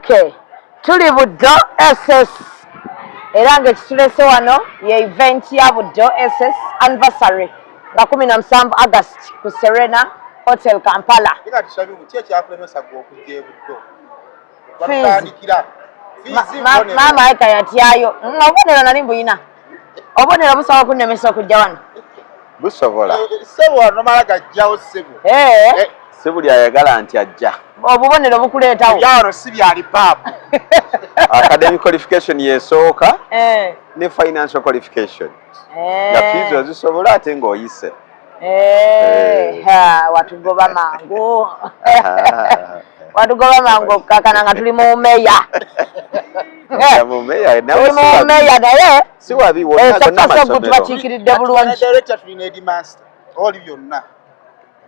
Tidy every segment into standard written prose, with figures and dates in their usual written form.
Okay. Tuli Buddo SS. Era ng'ekitulese wano ye event ya Buddo SS anniversary nga 17 August ku Serena Hotel Kampala. Ika tushabi mutie kyakulemesa gw'okujja Buddo. Mama eka yatyayo. Obonera nali mbuyina. Obonera busawa kunnemesa okujja wano. Busobola. Sebo nomala gajjawo sebo. Sebo lyayagala nti ajja. Obubonero bukuleetawo. Byawano si byali babu. Academic qualification yesooka ne financial qualification. Ya fees ozisobola ate ng'oyise. Watugoba mangu. Watugoba mangu kakana nga tuli mu meya. Mu meya nawe tuli mu meya naye si wabi wonna n'amasomero tubakiikiridde bulungi. Director tulina headmaster. Oli byonna.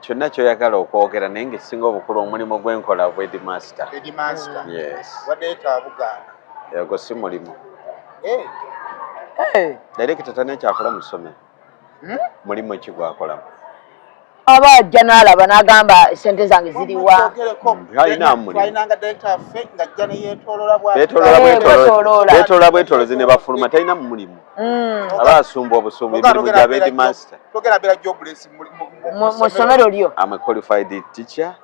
Kyonna kyoyagala okwogera naye ng'ekisinga obukulu omulimu gw'enkola bwa headmaster. Headmaster. Yes. Wadeeta Buganda. Yego si mulimu. Director tane kyakola mu ssomero. Mulimu ki gw'akolamu? Aba ajja n'alaba n'agamba ssente zange ziriwa. Twalinanga director ffe ng'ajja ne yeetooloola beetoola bwetolozi ne bafuluma talina mu mulimu. Aba asumba obusumba emirimu gya headmaster. Togera beera jobless mu ssomero lyo. I'm a qualified teacher.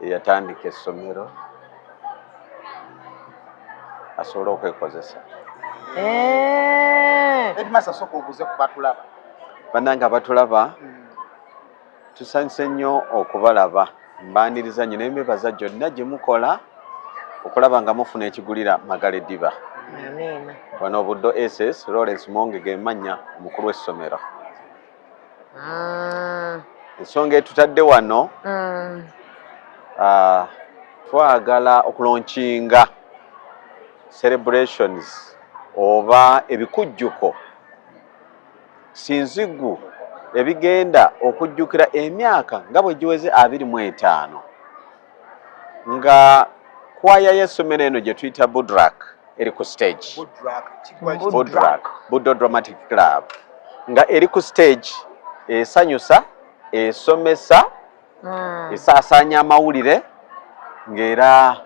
Yatandika essomero asobola okwekozesa. Headmaster sooka obuuze ku batulaba. Bannange abatulaba tusanyuse nnyo okubalaba. Mbaaniriza nnyo n'embebaza gyonna gye mukola okulaba nga mufuna ekigulira Magala Eddiba. Wano Buddo SS Lawrence Monge ge mannya omukulu w'essomero. Ensonga etutadde wano twagala okulonkinga celebrations oba ebikujjuko sinzigu ebigenda okujjukira emyaka nga bwe giweze 25 nga kwaya y'essomero eno gye tuyita Budrak eri ku stage. Budrak Buddo Dramatic Club nga eri ku stage esanyusa esomesa esaasaanya amawulire ng'era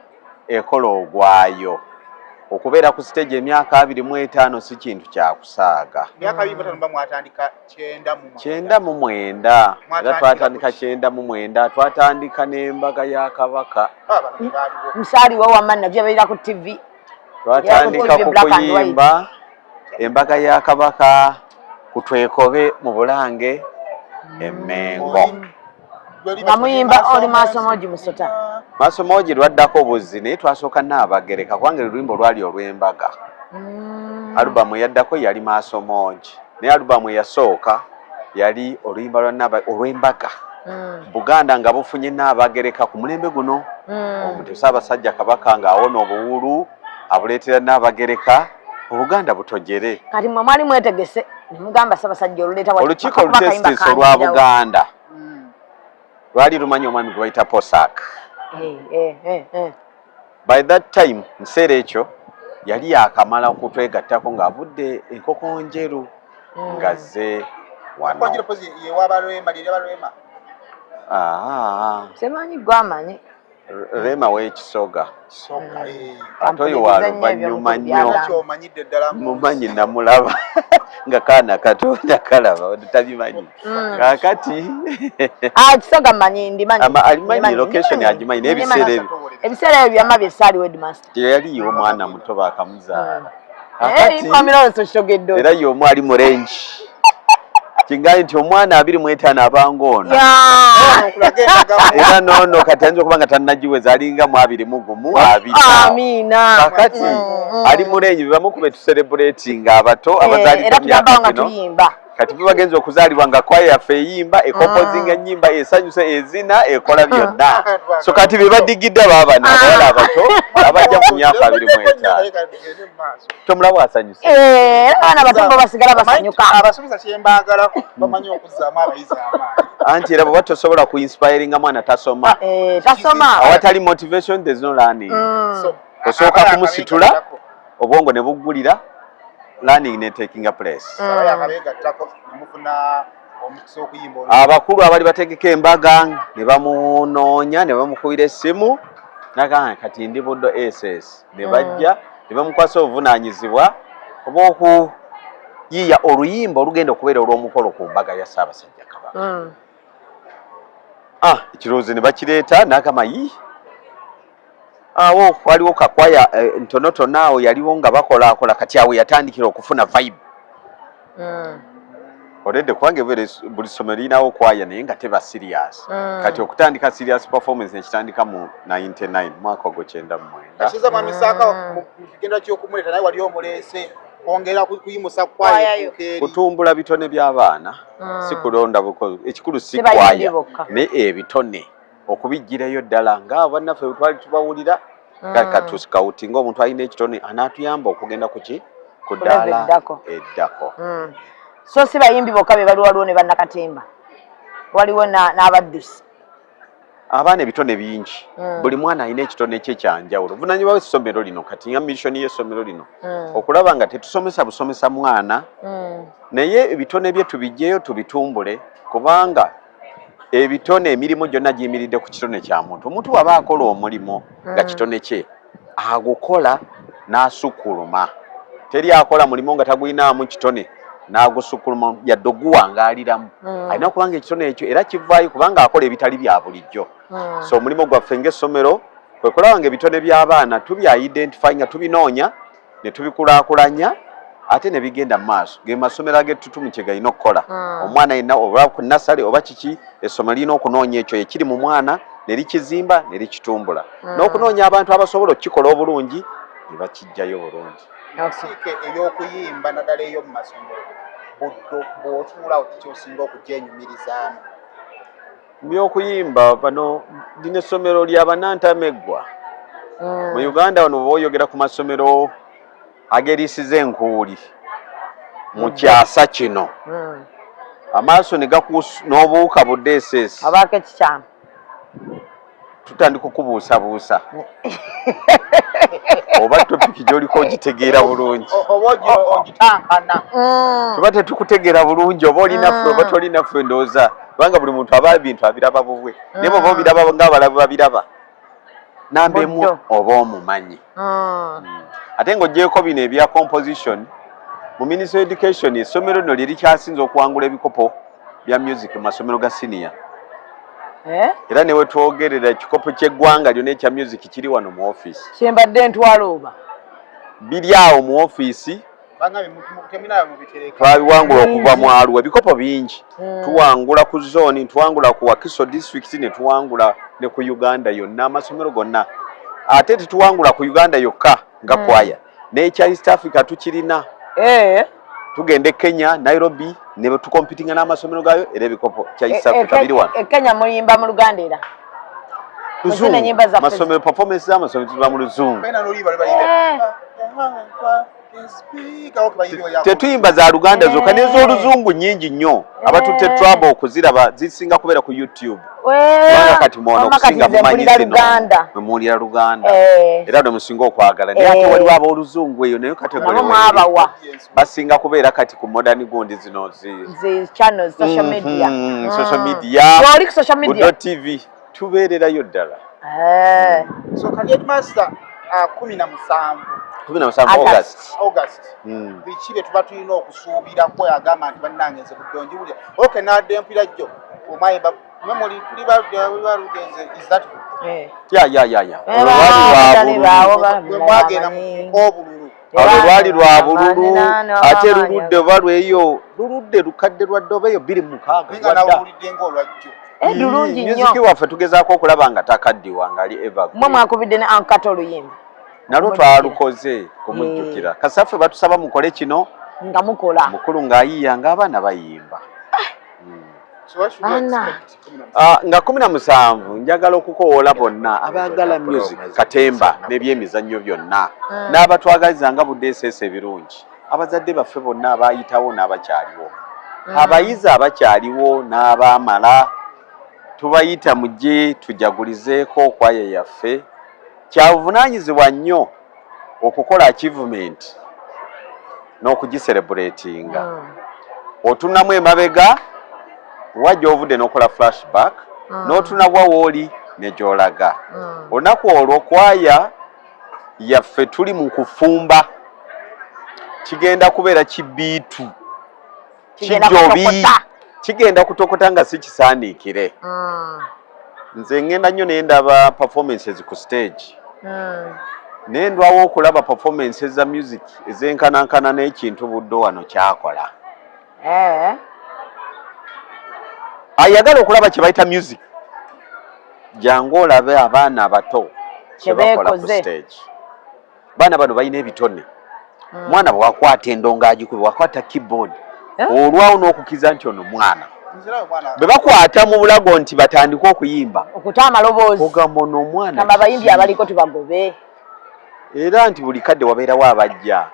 ekola ogwayo. Okubeera ku stage emyaka 25 si kintu kya kusaaga. Myaka 25 mwatandika 99 era twatandika 99 twatandika n'embaga ya Kabaka. Musaaliwo wamanna gyebaira ku TV. Twatandika ku kuyimba embaga ya Kabaka ku Twekobe mu Bulange Emmengo. Nga muyimba oli Maasomogi Musota. Maasomogi lwaddako buzzi naye twasooka Nnaabagereka kubanga oluyimba lwali olw'embaga. Alubamu yaddako yali Maasomogi naye alubamu eyasooka yali oluyimba olw'embaga. Buganda nga bufunye Nnaabagereka ku mulembe guno. Omuntu Ssaabasajja Kabaka ng'awona obuwulu abuleetera Nnaabagereka Obuganda butojere. Kati mwe mwali mwetegese ne mugamba Ssaabasajja oluleeta wali. Olukiiko olutesitiisi olwa Buganda lwali lumanyi omwami gwe bayita Posak. By that time museera ekyo yali yakamala okutwegattako ng'avudde enkoko njeru ngazze wano. Semanyi gwamanyi. Rema w'ekisoga. Ate oyo wa luvannyuma nnyo mumanyi namulaba nga kaana katonda kalaba tabimanyi kakati kisoga manyi ndimanyi alimanyi location agimanyi n'ebiseera ebiseera ebyo byama byesaaliwo headmaster yaliyo omwana muto bakamuzaala era y'omu ali mu range kingaye nti omwana 25 abanga ono era noono kati ayinza okuba nga tannagiweza alinga mu 21 kakati ali mu range bebamukube tucelebratinga abato abazaalidde myaka gino kati bagenza okuzaalibwa nga kwaya yaffe eyimba ekompozinga ennyimba esanyusa ezina ekola byonna so kati be badigidde abaabana abawala abato abajja mu myaka 25 tomulaba asanyusa abaana bato basigala basanyuka abasomesa kyembaagala bamanyi okuzzaamu abayizi amaanyi anti era bwe tosobola kuinspiringa mwana tasoma awatali motivation there's no learning osooka kumusitula obwongo ne buggulira learning ne taking a place. Abakulu abali bategeka embaga ne bamunoonya ne bamukubira essimu naga kati ndi buddo SS ne bajja ne bamukwasa obuvunaanyizibwa obw'okuyiiya oluyimba olugenda okubeera olw'omukolo ku mbaga ya Ssaabasajja Kabaka. Ekirowoozo ne bakireeta n'agamba awo waliwo kakwaya ntonotono awo yaliwo nga bakolaakola kati awo yatandikira okufuna vibe. Olwedde kubanga buli ssomero lirinawo kwaya naye nga teba serious. Kati okutandika serious performance nekitandika mu 99 mwaka ogwo 99. Ashiza Mwami Saaka mu kigenda ky'okumuleeta naye wali omuleese kwongera kuyimusa kwaya kutumbula bitone by'abaana si kulonda bukozi ekikulu si kwaya ne ebitone okubijjirayo ddala nga bannaffe twali tubawulira katusikawuti ng'omuntu alina ekitone anaatuyamba okugenda ku ddaala eddako. So si bayimbi bokka be bali waliwo ne bannakatemba waliwo n'abaddusi abaana ebitone bingi buli mwana alina ekitone kye kyanjawulo vunanyuma w'essomero lino kati nga missoni y'essomero lino okulaba nga tetusomesa busomesa mwana naye ebitone bye tubijjeyo tubitumbule kubanga ebitone emirimu gyonna giyimiridde ku kitone kya muntu. Omuntu waba akola omulimu nga kitone kye agukola n'asukkuluma, teri akola mulimu nga taguyinaamu kitone n'agusukkuluma yadde oguwangaaliramu. Alina okubanga ekitone ekyo era kivaayo kubanga akola ebitali bya bulijjo. So omulimu gwaffe ng'essomero kwe kulaba nga ebitone by'abaana tubya identify nga tubinoonya ne tubikulaakulanya ate ne bigenda mu maaso. Ge masomero ag'ettutumu kye galina okukola. Omwana yenna oba ku nasale oba kiki essomero lirina okunoonya ekyo ekiri mu mwana ne likizimba ne likitumbula n'okunoonya abantu abasobola okukikola obulungi ne bakijjayo bulungi. Nsiike ey'okuyimba naddala ey'omu masomero buddo bw'otuulawo kikyosinga okugyenyumirizaamu. By'okuyimba bano lino essomero ly'Abanantameggwa mu Uganda wano bwe oyogera ku masomero ageriisiza enkuuli mu kyasa kino amaaso ne gakuusa n'obuwuka budde SS abaako ekikyama tutandika okubuusabuusa oba topiki gy'oliko ogitegeera bulungi oba ogitankana tuba tetukutegeera bulungi oba olinaffe oba tolinaffe ndowooza kubanga buli muntu aba ebintu abiraba bubwe naye bw'oba obiraba ng'abalala babiraba nambemu oba omumanyi. Ate ng'oggyeko bino ebya composition mu Ministry of Education essomero lino lye likyasinze okuwangula ebikopo bya music mu masomero ga senior. Era ne wetwogerera ekikopo ky'eggwanga lyonna ekya music kiri wano mu ofiisi. Kyembadde ntwala oba biri awo mu ofiisi twabiwangula okuva mu Arua ebikopo bingi tuwangula ku zone tuwangula ku Wakiso district ne tuwangula ne ku Uganda yonna amasomero gonna ate tetuwangula ku Uganda yokka nga kwaya n'ekya East Africa tukirina tugende Kenya Nairobi ne tukompitinga n'amasomero gayo era ebikopo kya East Africa biri wano. Kenya muyimba mu Luganda era masomero performance z'amasomero tuba mu Luzungu tetuyimba za Luganda zokka n'ez'Oluzungu nnyingi nnyo abatutte trouble okuziraba zisinga kubeera ku YouTube kubanga kati mwono okusinga mumanyi zino muwulira Luganda era ne musinga okwagala naye ate waliwo ab'Oluzungu eyo naye kategori basinga kubeera kati ku modern gundi zino channels social media Buddo TV tubeererayo ddala. So Cadet Master 17 August. Biki bye tuba tulina okusuubirako agamba nti bannange nze Buddo njiwulira okay nadde mpira jjo omayimba memory tuli balugenze is that mwagenda obululu lwali lwa bululu ate luludde oba lweyo luludde lukadde lwadde oba eyo 26 nga nawulidde ng'olwajjo lulungi nnyo music waffe tugezaako okulaba nga takaddiwa ngali eva mwe mwakubidde ne Ankato oluyimba nalwo twalukoze kumujjukira kasaffe batusaba mukole kino nga mukola mukulu ng'ayiiya ng'abaana bayimba nga 17 njagala okukowoola bonna abaagala music katemba n'ebyemizannyo byonna n'abatwagaliza nga Buddo SS ebirungi abazadde baffe bonna abaayitawo n'abakyaliwo abayizi abakyaliwo n'abaamala tubayita mujje tujagulizeeko kwaya yaffe kyabuvunaanyizibwa nnyo okukola achievement n'okugiselebratinga otunamu emabega wajja ovudde n'okola flashback n'otunabwa wooli ne gy'olaga. Olunaku olwo kwaya yaffe tuli mu kufumba kigenda kubeera kibiitu kijobi kigenda kutokota nga si kisaaniikire. Nze ngenda nnyo naye ndaba performances ku stage naye ndwawo okulaba performances za music ez'enkanankana n'ekintu Buddo wano kyakola. Ayagala okulaba kye bayita music jangu olabe abaana abato kye bakola ku stage. Baana bano balina ebitone. Mwana bwakwata endongo agikuba bwakwata keyboard olwawo n'okukiza nti ono mwana bwe bakwata mu bulago nti batandika okuyimba okuta amaloboozi ogamba ono omwana kamba abayimbi abaliko tubagobe era nti buli kadde wabeerawo abajja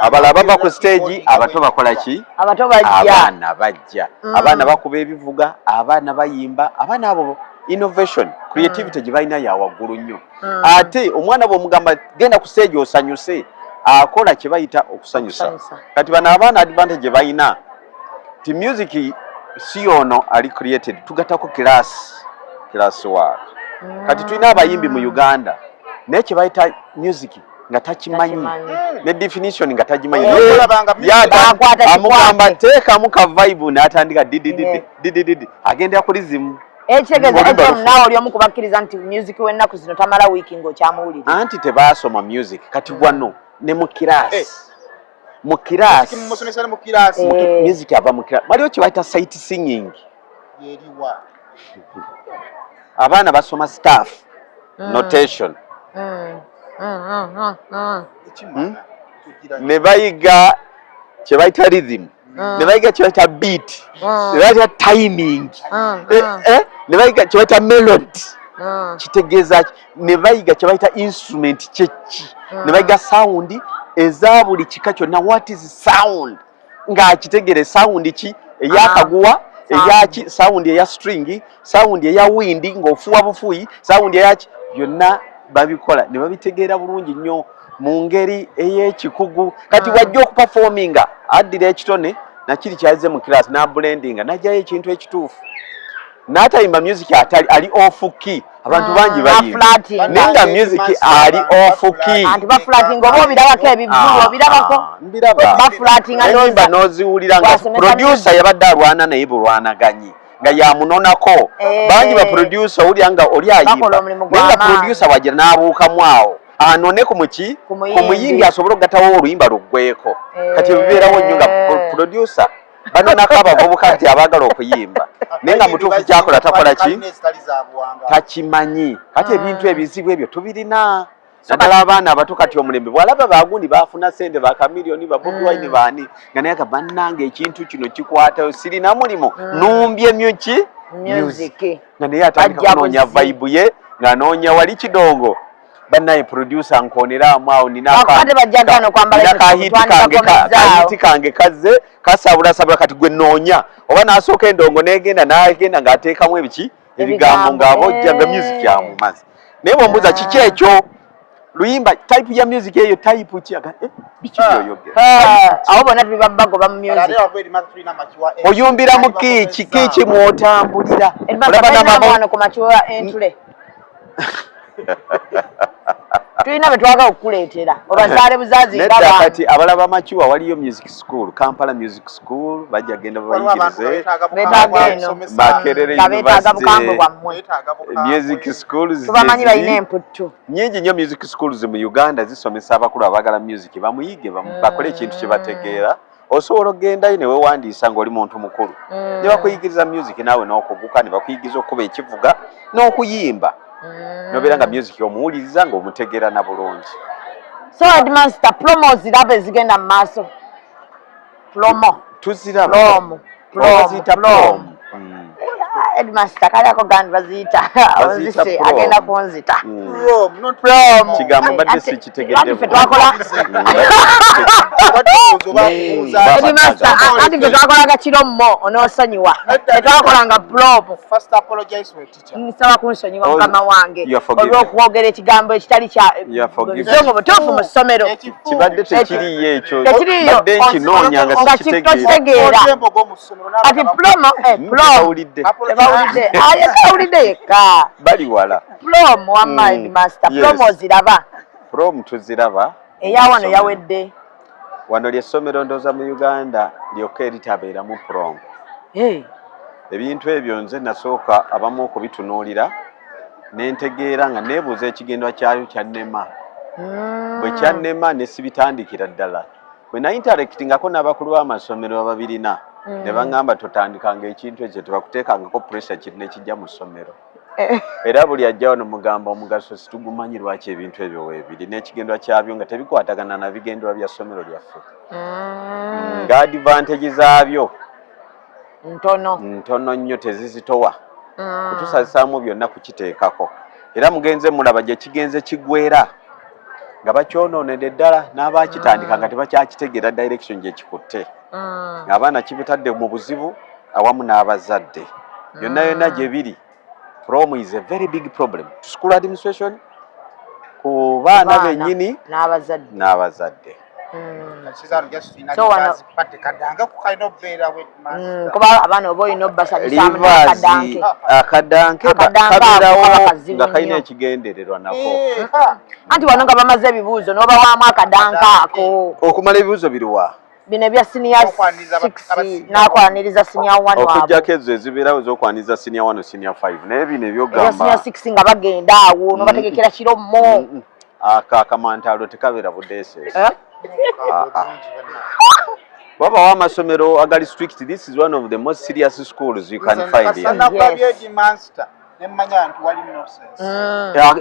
abala bava ku stage abato bakola ki abato bajja abaana bajja abaana bakuba ebivuga abaana bayimba abaana abo innovation creativity gye balina ya waggulu nnyo ate omwana bw'omugamba genda ku stage osanyuse akola kye bayita okusanyusa. Kati bano abaana advantage gye balina ti music si ono ali created tugatako class work. Kati tulina abayimbi mu Uganda naye kye bayita music nga takimanyi ne definition nga tagimanyi amugamba teekamu ka vibe n'atandika didididi agenda ku rhythm ekitegeeza ekyo naawe oli omu kubakkiriza nti music w'ennaku zino tamala wiiki ng'okyamuwulira anti tebaasoma music kati wano ne mu kirasi music ava mu kirasi waliwo kye bayita sight singing abaana basoma staff notation ne bayiga kye bayita rhythm ne bayiga kye bayita beat ne bayiga timing ne bayiga kye bayita melody kitegeeza ne bayiga kye bayita instrument kyeki ne bayiga sound eza buli kika kyonna what is sound ng'akitegere sound ki eyakaguwa eyaki sound eya string sound eya wind ng'ofuwa bufuyi sound eyaki byonna babikola ne babitegeera bulungi nnyo mu ngeri ey'ekikugu kati wajja okuperforminga addira ekitone nakiri kyaze mu class n'ablendinga najjayo ekintu ekituufu n'atayimba music atali ali off key abantu bangi bayimba naye nga music ali off key anti baflatinga oba obirabako ebivulu obirabako baflatinga n'ennyimba n'oziwulira nga producer yabadde alwana naye bulwanaganyi nga yamunonako bangi ba producer owulira nga oli ayimba naye nga producer wagira n'abuukamu awo anone ku muki ku muyimbi asobole okugattawo oluyimba luggweko kati ebibeerawo nnyo nga producer banonako abavubuka nti abaagala okuyimba naye nga mutuufu kyakola takola ki takimanyi kati ebintu ebizibu ebyo tubirina naddala abaana abato kati omulembe bwalaba baagundi baafuna sente bakamiliyoni babobi wine baani nga naye ga bannange ekintu kino kikwatayo sirina mulimo numbye myuki music nga naye atandika kunoonya vibe ye ng'anoonya wali kidongo bannaye producer nkooneramu awo ninakahiti kange kazze kasabula kati gwe noonya oba n'asooka endongo n'egenda ng'ateekamu ebiki ebigambo ng'abojja nga music yamumaze naye bw'ombuuza kiki ekyo luyimba type ya music eyo type ki biki byoyogera awo bonna tuli babagoba mu music oyumbira mu kiki mwotambulira olaba n'amabano ku makiwa entule tulina bwe twagala okukuleetera obazaale buzazi nedda kati abalaba makiwa waliyo music school Kampala music school bajja genda babayigirize Makerere University music schools tubamanyi balina emputtu nyingi nnyo music schools mu Uganda zisomesa abakulu abagala music bamuyige bakole ekintu kye bategeera osobola ogendayo ne weewandiisa ng'oli muntu mukulu ne bakuyigiriza music naawe n'okuguka ne bakuyigiriza okuba ekivuga n'okuyimba nobeera nga music omuwuliriza ng'omutegeera na bulungi. So Headmaster, promo ziraba ezigenda mu maaso? Promo tuziraba baziyita prom. Headmaster kali ako gandi baziyita onzise agenda kunzita kigambo mbadde sikitegedde Headmaster ati gwe twakolaga kiro mmo onoosonyiwa tetwakolanga prom nsaba kunsonyiwa mukama wange olw'okwogera ekigambo ekitali kyazongo butuufu mu ssomero kibadde tekiriyo ekyo badde nkinoonya nga sikitegeera ati prom bawulidde ayekawulidde yekka bali wala prom wamma headmaster prom oziraba prom tuziraba eya wano yawedde wano ly'essomero ndooza mu Uganda lyokka eritabeeramu prom ebintu ebyo nze nasooka abamu okubitunuulira ne ntegeera nga neebuuza ekigendwa kyayo kyannema bwe kyannema ne sibitandikira ddala bwe nayinterectingako n'abakulu b'amasomero ababirina ne baŋŋamba totandikanga ekintu ekyo tebakuteekangako pressure kiri ne kijja mu ssomero era buli ajja wano mugamba omugaso situgumanyi lwaki ebintu ebyo weebiri n'ekigendwa kyabyo nga tebikwatagana na bigendwa bya ssomero lyaffe nga advantage zaabyo ntono nnyo tezizitowa kutusazisaamu byonna kukiteekako era mugenze mulaba gye kigenze kigwera nga bakyonoonedde ddala n'abakitandika nga tebakyakitegeera direction gye kikutte ng'abaana kibitadde mu buzibu awamu n'abazadde byonna yonna gye biri prom is a very big problem to school administration ku baana bennyini n'abazadde kuba abaana oba olina obbasanyusaamu akadanke kabeerawo nga kalina ekigendererwa nako anti wano nga bamaze ebibuuzo n'obawaamu akadanke ako okumala ebibuuzo biriwa bino ebya senior 6 n'akwaniriza senior 1 okujjako ezo ezibeerawo ez'okwaniriza senior 1 senior 5 naye bino ebyogamba senior 6 nga bagenda awo n'obategekera kiro mo akamantaalo tekabeera budeeseesi baba w'amasomero agali strict. This is one of the most serious schools you can find here.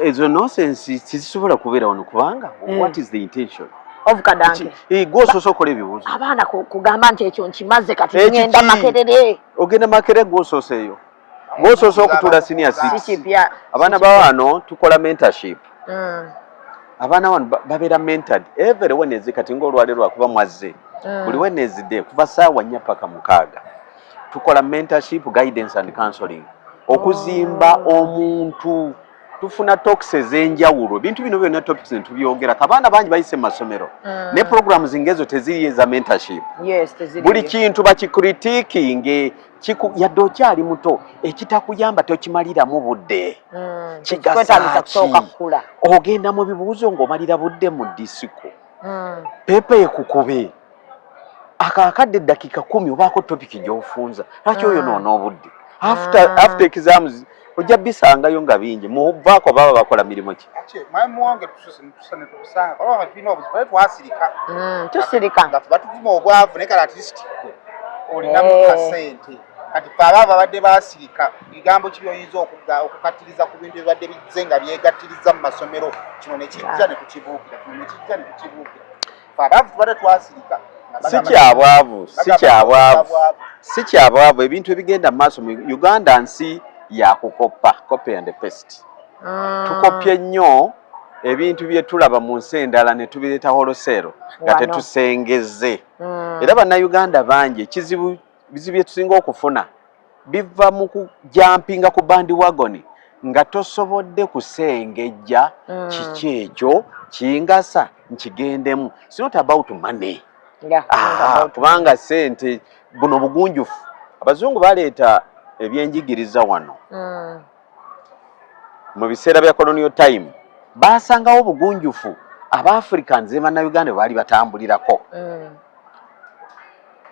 Ezo nonsense tizisobola kubeera wano kubanga what is the intention of kadanke gwosoose okola ebibuuzo abaana kugamba nti ekyo nkimaze kati ngenda makerere ogenda makere gwosooseeyo gwosoose okutuula senior 6 abaana bawano tukola mentorship abaana wano babeera mentored every Wednesday kati ng'olwaleero lwakuba mwazze buli Wednesday kuva ssaawa 4 paka 6 tukola mentorship guidance and counseling okuzimba omuntu tufuna talks ez'enjawulo ebintu bino byonna topics netubyogera kabaana bangi bayise mu masomero ne programs ngezo teziri eza mentorship buli kintu bakikritikinge yadde okyali muto ekitakuyamba tokimaliramu budde ogenda mu bibuuzo ng'omalira budde mu disiko pepa ekukube akakadde eddakiika 10 obaako topiki gy'ofunza lwaki oyo noona obudde after exams ojja bisangayo nga bingi muvaako baba bakola mirimu ki tusirika nga tubatuvuma obwavu naye kale atleast olinamu kasente kati baba babadde basirika bigambo ki byoyinza okukattiriza ku bintu ebibadde bizze nga byegattiriza mu masomero kino nekijja ne tukibuukira kino nekijja ne tukibuukira abaavu tubadde twasirika si kyabwavu ebintu ebigenda mu maaso mu Uganda nsi yakukoppa copy and paste tukopye nnyo ebintu bye tulaba mu nsi endala ne tubireeta holosero nga tetusengeze era bannayuganda bangi ekizibu bye tusinga okufuna biva mu kujampinga ku bandi wagoni nga tosobodde kusengejja kiki ekyo kingasa nkigendemu. It's not about money. Kubanga sente buno bugunjufu abazungu baleeta ebyenjigiriza wano mu biseera bya colonial time basangawo obugunjufu aba-Africans ne bannayuganda baali batambulirako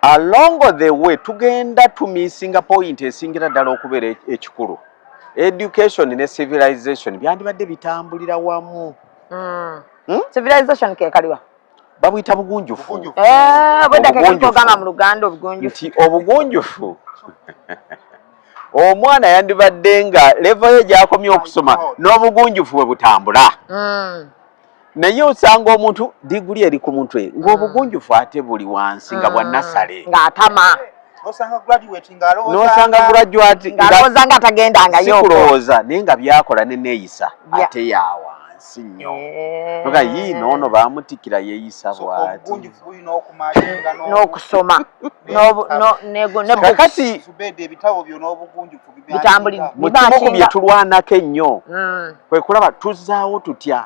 along the way tugenda tumisinga point esingira ddala okubeera ekikulu education ne civilization byandibadde bitambulira wamu. Civilization ke kaliwa babuyita bugunjufu bwedda kekatogamba mu Luganda obugunjufu nti obugunjufu omwana yandibadde nga level ye gyakomye okusoma n'obugunjufu bwe butambula naye osanga omuntu diguli eri ku mutwe ng'obugunjufu ate buli wansi nga bwa nasale ng'atama n'osanga graduate ng'alowooza nga atagendangayo sikulowooza naye nga byakola ne neeyisa ate yawa nsi nnyo noga yii noono baamutikira yeeyisa bw'ati n'okusoma kakati mu kimu ku bye tulwanako ennyo kwe kulaba tuzzaawo tutya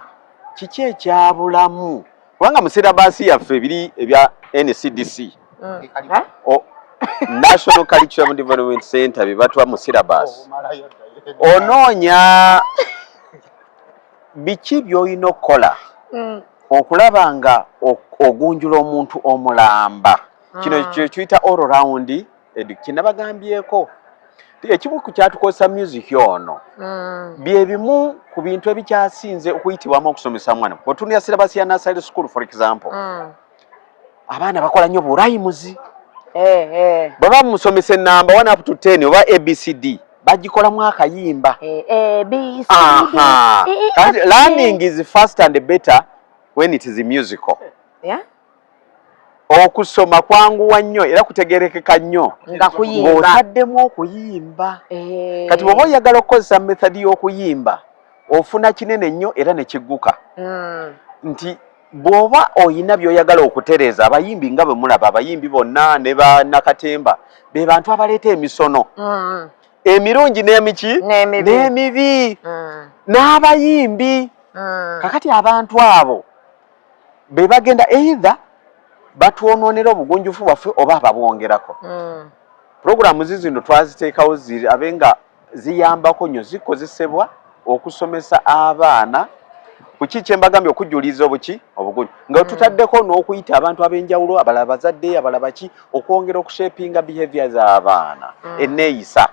kiki ekyabulamu kubanga mu sirabaasi yaffe ebiri ebya NCDC National Curriculum Development Center bibatwa mu syllabus onoonya biki by'olina okukola okulaba nga ogunjula omuntu omulamba kino kyekiyita all round kinabagambyeko ekimu ku kyatukozesa music ono bye bimu ku bintu ebikyasinze okuyitibwamu okusomesa mwana otunira syllabus ya nursery school for example abaana bakola nnyo burayimuzi baba musomesa enamba 1 up to 10 oba abcd bagikolamu akayimba learning is faster and better when it is musical okusoma kwanguwa nnyo era kutegerekeka nnyo ng'otaddemu okuyimba kati bw'oba oyagala okukozesa method y'okuyimba ofuna kinene nnyo era ne kigguka nti bw'oba oyina by'oyagala okutereeza abayimbi nga bwe mulaba abayimbi bonna ne bannakatemba be bantu abaleeta emisono emirungi n'emiki n'emibi n'abayimbi kakati abantu abo be bagenda either batwonoonera obugunjufu bwaffe oba ababwongerako puroguramu zino twaziteekawo abenga ziyambako nnyo zikozesebwa okusomesa abaana kuki kyembagambye okujjuliza obugunju nga tutaddeko n'okuyita abantu ab'enjawulo abalala bazadde abalala ki okwongera okushapinga behavior z'abaana enneeyisa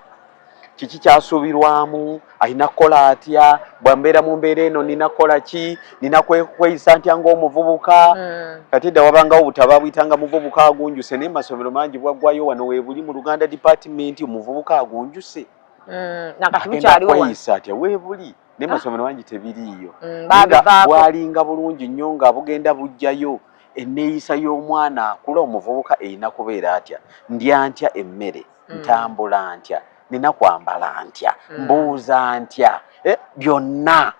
kiki kyasuubirwamu alina kukola atya bwambeera mu mbeera eno nina kukola ki nina kweyisa ntya ng'omuvubuka kati edda wabangawo butaba buyitanga muvubuka agunjuse naye masomero mangi bwaggwayo wano weebuli mu Luganda Department omuvubuka agunjuse kweyisa atya weebuli naye masomero mangi tebiriiyo bwalinga bulungi nnyo nga bugenda bujjayo enneeyisa y'omwana akula omuvubuka erina kubeera atya ndya ntya emmere ntambula ntya nina kwambala ntya mbuuza ntya byonna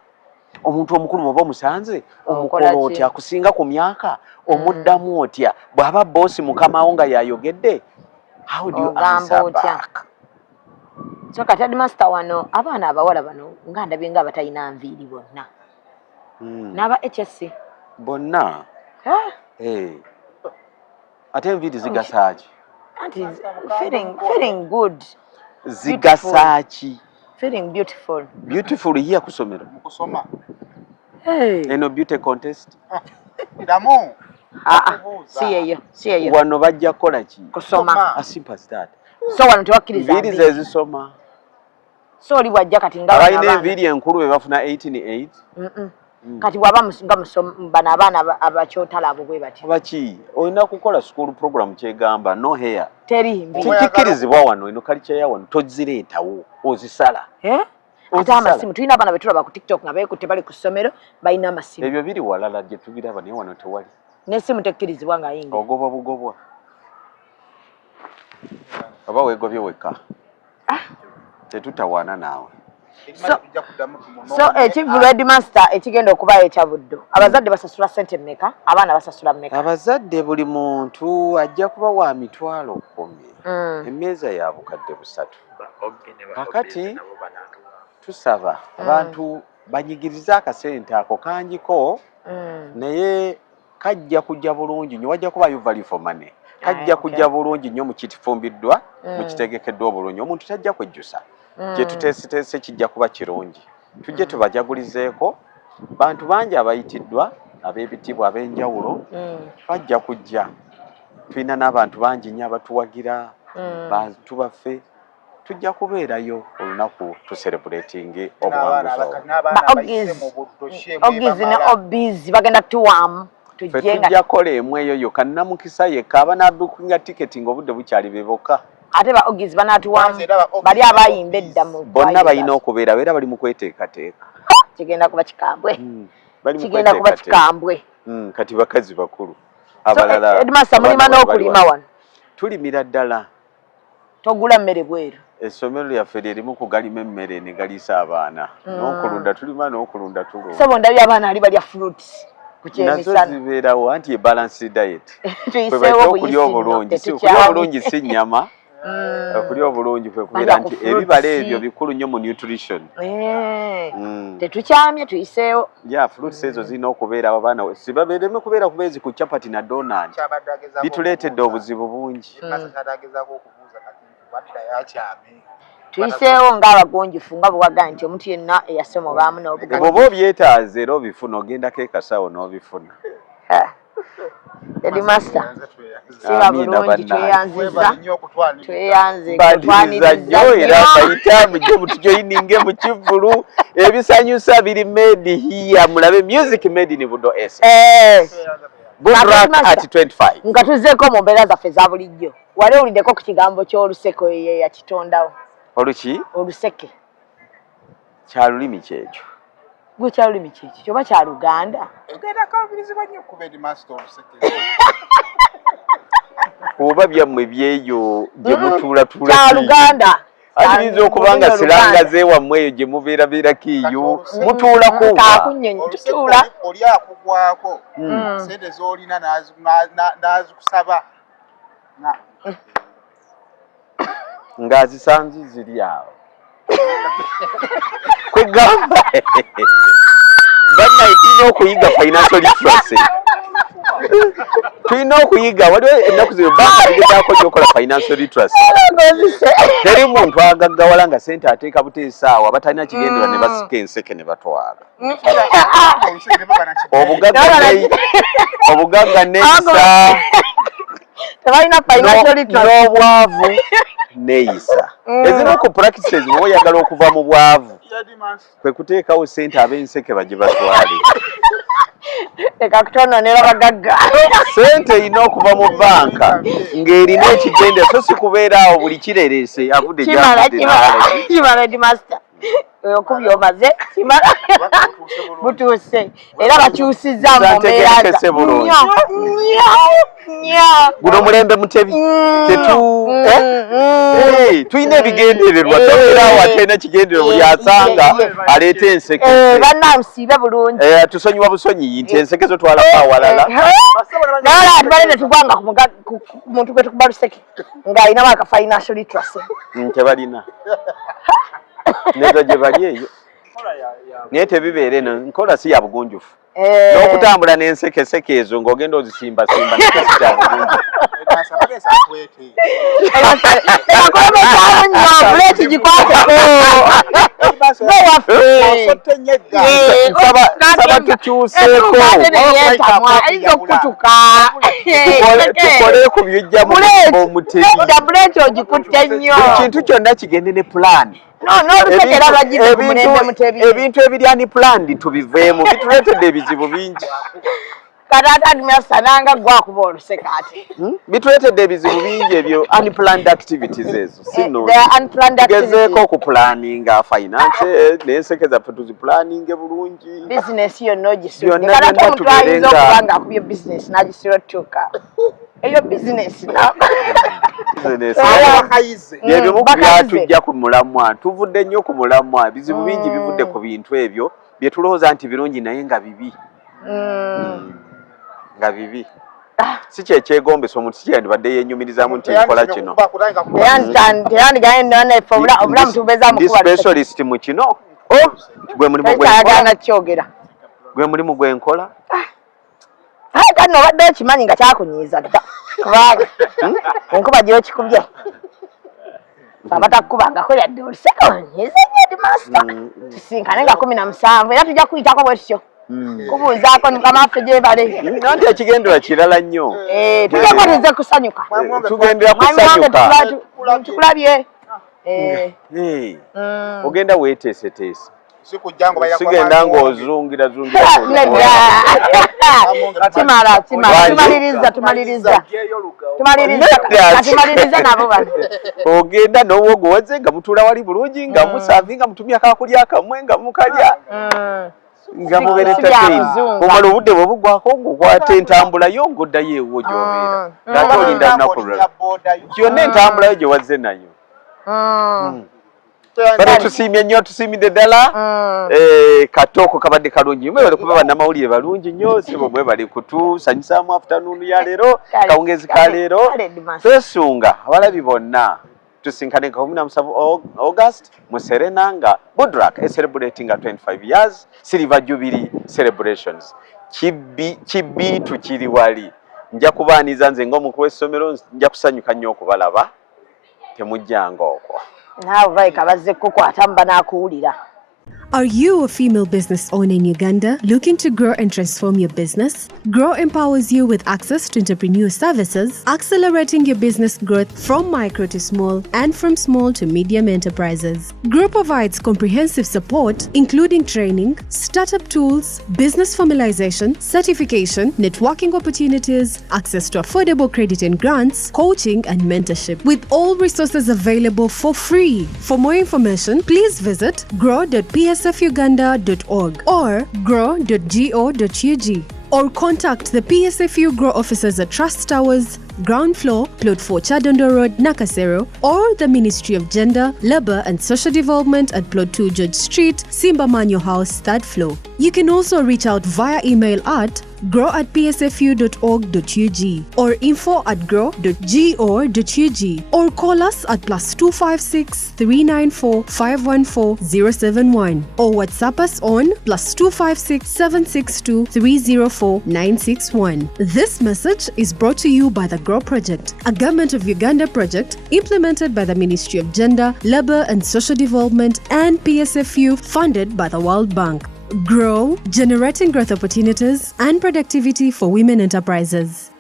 omuntu omukulu bw'oba omusanze omukola otya akusinga ku myaka omuddamu otya bw'aba boosi mukamawo nga yayogedde how do you answer back so kati headmaster wano abaana abawala bano nga ndabye nga abatalina nviiri bonna n'aba HSC bonna ate enviiri zigasaaki anti feeling good zigasaaki feeling beautiful yiya kusomero kusoma eno beauty contest damu si yeyo wano bajja kukola ki kusoma as simple as that so wano tewakkiriza enviiri ze zisoma so oli bwajja kati nga abalina enviiri enkulu be bafuna 18 kati bwaba nga bano abaana abakyotala abo bwe bati baki olina kukola school program kyegamba no hair teri tikkirizibwa wano eno kalicha ya wano tozireetawo ozisala ate amasimu tulina abaana betulaba ku TikTok nga beekutte bali ku ssomero balina amasimu ebyo biri walala gye tubiraba naye wano tewali n'essimu tekkirizibwa nga yingi ogobwa bugobwa oba weegobye wekka tetutawaana naawe so ekivulu headmaster ekigenda okubayo ekya buddo abazadde basasula ssente mmeka abaana basasula mmeka abazadde buli muntu ajja kuba wa mitwalo 10 emmeeza ya bukadde 3 kakati tusaba abantu banyigirize akasente ako kangiko naye kajja kujja bulungi nnyo wajja kubayo value for money kajja kujja bulungi nnyo mu kitifumbiddwa mu kitegekeddwa obulungi omuntu tajja kwejjusa kye tuteesiteese kijja kuba kirungi tujje tubajagulizeeko bantu bangi abayitiddwa ab'ebitibwa ab'enjawulo bajja kujja tulina n'abantu bangi nnyo abatuwagira bantu baffe tujja kubeerayo olunaku tuserebuletinge obuwanguzi ne obizi bagenda tuwamu tujja kola emu eyo yokka nnamukisa yekka aba n'abukinga tiketi ng'obudde bukyali be bokka ate ba ogizi banaatuwamu bali abayimba edda mu bonna balina okubeera era bali mu kweteekateeka kigenda kuba kikambwe kigenda kuba kikambwe kati bakazi bakulu abalala headmaster mulima n'okulima wano tulimira ddala togula mmere bweru essomero lyaffe lyerimu kugalima emmere ne galiisa abaana n'okulunda tulima n'okulunda tulunda so bondabye abaana ali balya fruits nazo zibeerawo anti ebalanced diet tuyiseewo okulya obulungi si nnyama okulya obulungi kwe kubeera nti ebibala ebyo bikulu nnyo mu nutrition. Tetukyamye tuyiseewo. Fruits ezo zirina okubeerawo abaana sibabeeremu kubeera kubezi ku chapati na donut. Bituleetedde obuzibu bungi. Tuyiseewo ng'abagonjufu nga bwe wagamba nti omuntu yenna eyasoma obaamu n'obugonjufu. Bw'oba obyetaaze era obifuna ogendako ekasawo n'obifuna. Headmaster, siba bulungi tweyanze badiriza nnyo era bayita mujje mutujoyininge mu Kivulu. Ebisanyusa biri made here, mulabe music made in Budo S. Good luck at 25. Nga tuzzeeko mu mbeera zaffe za bulijjo. Wali owuliddeko ku kigambo ky'oluseko ye yakitondawo. Oluki? Oluseke. Kya lulimi kyekyo. Gwe kya lulimi kyekyo kyoba kya Luganda. Ogenda kabulirizibwa nnyo ku Headmaster oluseke. Oba byammwe byeyo gye mutuulatuula kya Luganda. Ayinza okuba nga siranga zeewammwe eyo gye mubeerabeerako eyo mutuulako tutuula. Oli akugwako sente z'olina n'azikusaba. Ng'azisanze ziri awo. Kwegamba bannaye tulina okuyiga financial literacy. Tulina okuyiga waliwo ennaku zino banka ligezaako gyokola financial literacy. Teri muntu agaggawala nga sente ateeka buteesaawo abatalina kigendera ne basika enseke ne batwala. Obugagga neeyisa n'obwavu neeyisa. Ezimu ku practices bw'oba oyagala okuva mu bwavu kwe kuteekawo sente ab'enseke bagye batwale. Leka kutononera bagagga. Sente erina okuva mu banka ng'erina ekigende so si kubeeraawo buli kirereese avudde kimala Headmaster. Okubya omaze kimala butuuse era bakyusizza mu mbeera za guno mulembe mutebi tulina ebigendererwa tobeeraawo atena kigendero buli asanga aleeta enseke. Bannamusiibe bulungi. Tusonyiwa busonyi nti enseke zo twalako awalala. Naye atubale ne tugwanga ku muntu gwe tukuba luseke ng'alinamu aka financial literacy. Tebalina. Nezo gye bali eyo. Naye tebibeere eno nkola si ya bugunjufu. N'okutambula n'ensekeseke ezo ng'ogenda ozisimbasimba nakyo si kya bugunjufu. Nsaba tukyuseeko tukole ku byojja mu omutebi. Buli kintu kyonna kigende ne pulaani. Ebintu ebiri unplanned tubiveemu bituleetedde ebizibu bingi. Bituleetedde ebizibu bingi ebyo unplanned activities ezo tugezeeko okupulaninga finance n'enseke zaffe tuzipulaninge bulungi. Bizinesi yonna ogisudde kati omuntu ayinza okuba ng'akubye bizinesi n'agisira ottuuka eyo bizinesi byebimu ku byatujja ku mulamwa. Tuvudde nnyo ku mulamwa. Bizibu bingi bivudde ku bintu ebyo bye tulowooza nti birungi naye nga bibi. Nga bibi si kyekyegombesa omuntu si kyandibadde yenyumirizaamu nti nkola kino. Ndi specialist mu kino. Gwe mulimu gwenkola. Kano obadde okimanyi nga kyakunyiiza dda kubanga enkuba gy'okikubye abatakubangako yadde oluseka onyiiza nnyo Headmaster. Tusinkane nga 17 era tujja kuyitako bwe tutyo kubuuzaako mukama waffe gyebale nanti ekigendera kirala nnyo. Tujjako tuze kusanyuka. Tugendera kusanyuka. Tukulabye. Ogenda weeteeseteese. Sigenda ng'ozungira. Tumaliriza nabo bano. Ogenda n'owogowoze nga mutuula wali bulungi nga musaavi nga mutumya kakulya kamwe nga mukalya. Nga mubeerettateini omala obudde bwe bugwako ng'okwata entambula yo ng'oddayo ewo gy'obeera ng'ate olinda lunaku lulala. Kyonna entambula yo gye wazze nayo. Kale tusiimye nnyo tusiimidde ddala. Katooko kabadde kalungi mwe bali kuba bannamawulire balungi nnyo sibo mwe bali kutusanyusaamu afternoon ya leero kawungezi ka leero twesunga abalabi bonna tusinkane ka 17 August mu Serena nga Budrak celebrating 25 years Silver Jubilee celebrations. Kibitu kiri wali nja kubaaniza nze ng'omukulu w'essomero nja kusanyuka nnyo okubalaba temujjanga okwo. Naawe bayika bazze kukwata mba n'akuwulira. Are you a female business owner in Uganda looking to grow and transform your business? Grow empowers you with access to entrepreneur services, accelerating your business growth from micro to small and from small to medium enterprises. Grow provides comprehensive support, including training, startup tools, business formalization, certification, networking opportunities, access to affordable credit and grants, coaching, and mentorship, with all resources available for free. For more information, please visit grow.psfuganda.org or grow.go.ug or contact the PSFU Grow officers at Trust Towers, Ground Floor, Plot 4 Chadondo Road, Nakasero, or the Ministry of Gender, Labour and Social Development at Plot 2 George Street, Simba Manyo House, 3rd floor. You can also reach out via email at grow@psfu.org.ug or info@grow.go.ug or call us at +256 394 514 071 or WhatsApp us on +256 762 304 961. This message is brought to you by the Grow Project, a Government of Uganda project implemented by the Ministry of Gender, Labour and Social Development and PSFU, funded by the World Bank. Grow, generating growth opportunities and productivity for women enterprises.